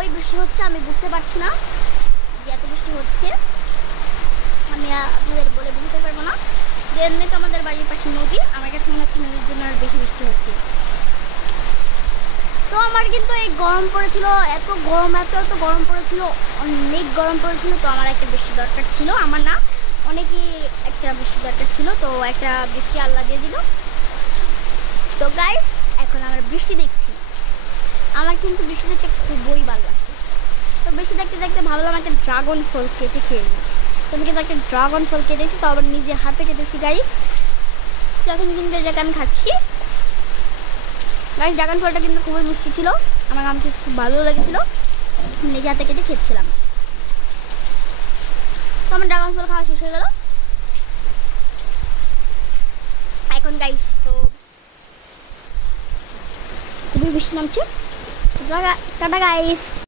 খুবই বৃষ্টি হচ্ছে, আমি বুঝতে পারছি না যে এত বৃষ্টি হচ্ছে। আমি আপনাদের বলে বুঝতে পারবো না। এমনি তো আমাদের বাড়ির পাশে নদী, আমার কাছে মনে হচ্ছে নদীর জন্য আর বেশি বৃষ্টি হচ্ছে। তো আমার কিন্তু এই গরম পড়েছিল, এত গরম পড়েছিল, অনেক গরম পড়েছিল। তো আমার একটা বৃষ্টি দরকার ছিল, আমার না অনেকই একটা বৃষ্টি দরকার ছিল। তো একটা বৃষ্টি আল্লাহ দিয়ে দিল। তো গাইস এখন আমরা বৃষ্টি দেখছি, আমার কিন্তু বৃষ্টি দেখতে খুবই ভালো লাগে। তো বৃষ্টি দেখতে দেখতে ভাবলাম একটা ড্রাগন ফল কেটে খেয়ে নিই। তো আমি কিন্তু একটা ড্রাগন ফল কেটেছি, তো আবার নিজে হাতে কেটেছি গাইস। এখন কিন্তু এই জায়গায় আমি খাচ্ছি গাইস। ড্রাগন ফলটা কিন্তু খুবই মিষ্টি ছিল, আমার কাছে খুব ভালো লেগেছিল, নিজে হাতে কেটে খেয়েছিলাম। তো আমার ড্রাগন ফল খাওয়া শেষ হয়ে গেল এখন গাইস। তো খুবই বৃষ্টি নামছে, টাটা গাইস।